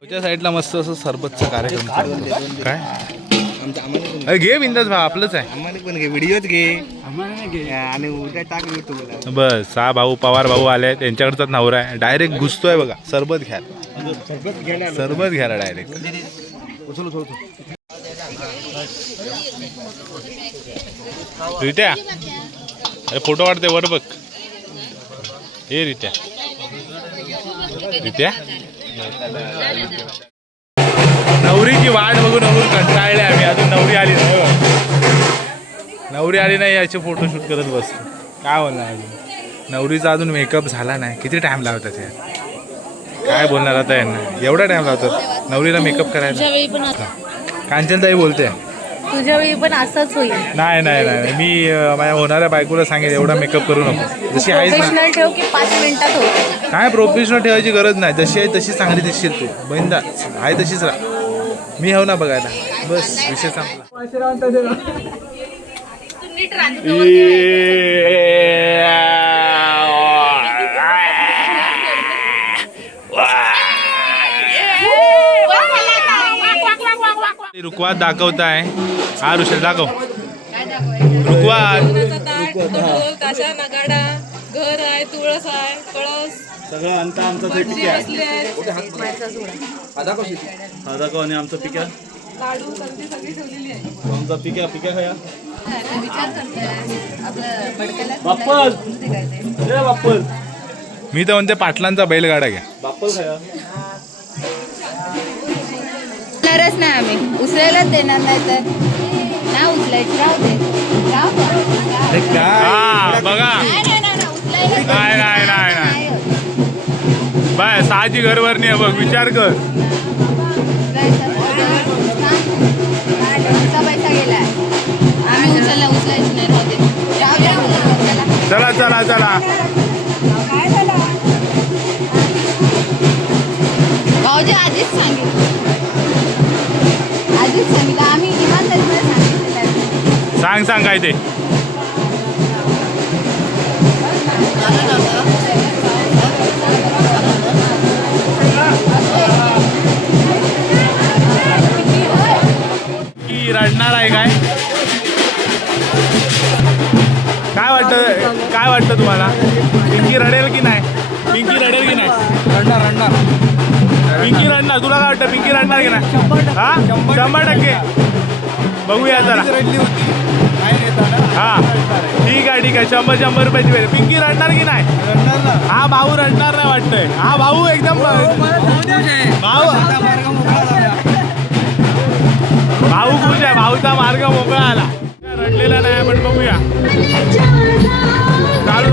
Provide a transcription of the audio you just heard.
तुझ्या साईडला मस्त असं सरबतचा कार्यक्रम काय घे बिंदास भाव आपलंच आहे. आम्हाला पण घे, व्हिडिओच घे आणि उद्या टाक युट्यूबला. बस 6 भाऊ पवार भाऊ आले, त्यांच्याकडचाच नवरा आहे. डायरेक्ट घुसतोय बघा. सरबत घ्या, सरबत घ्यायला डायरेक्ट. रित्या अरे फोटो काढते वर बघ. हे रित्या रित्या नवरीची वाट बघून बघून कंटाळले आम्ही. अजून नवरी आली नाही. नवरी आली नाही याचे फोटोशूट करत बसतो. काय बोलणार अजून. नवरीचा अजून मेकअप झाला नाही. किती टाइम लावतात यार. काय बोलणार आता यांना. एवढा टाइम लावतात नवरीला मेकअप करायला. कांचनताई बोलते तुझ्या वेळी पण असंच होईल. नाही नाही नाही मी माझ्या होणाऱ्या बायकोला सांगेल एवढा मेकअप करू नको. जशी आहेस ना प्रोफेशनल ठेव की 5 मिनिटात होते. काय प्रोफेशनल ठेवायची गरज नाही. जशी आहे तशी चांगली दिसशील तू. बंदा आहे तशीच राहा. मी हव ना बघायला. बस विषय संपला. रुकवात दाखवताय. हा ऋषल दाखव. रुकवात ताशा नगाडा घर आहे, तुळस आहे, कळस सगळं अंत आमचं ते पिके आहे. दाखव आणि आमचं पिक्या लाडू कंदी सगळी ठेवलेली आहे. आमचा पिक्या खाया बाप्पल. बाप्पल मी तर म्हणते पाटलांचा बैलगाडा घ्या. बाप्पल खाया. उचलणारच नाही आम्ही. उचलायलाच देणार नाही तर ना उचलायची. राहू दे. हा बघा. नाही नाही नाही नाही बाय 6ची घरभरणी आहे बघ. विचार कर. पैसा गेलाय. आम्ही उचलायची नाही. राहू दे. चला चला चला. भाऊजी आधीच सांगितलं. आम्ही इमानदारीने सांगितलं. सांग काय ते. की रडणार आहे काय वाटतं तुम्हाला. पिंकी रडेल की नाही. पिंकी रडेल की नाही. रडणार पिंकी रडणार. तुला काय वाटतं पिंकी रडणार की नाही. हा 100% बघूया जरा. हा ठीक आहे 100 रुपयाची वेळ. पिंकी रडणार की नाही. हा भाऊ रडणार नाही वाटतंय. हा भाऊ एकदम भाऊ खुश आहे. भाऊचा मार्ग मोकळा आला. रडलेला नाही आपण बघूया. चालू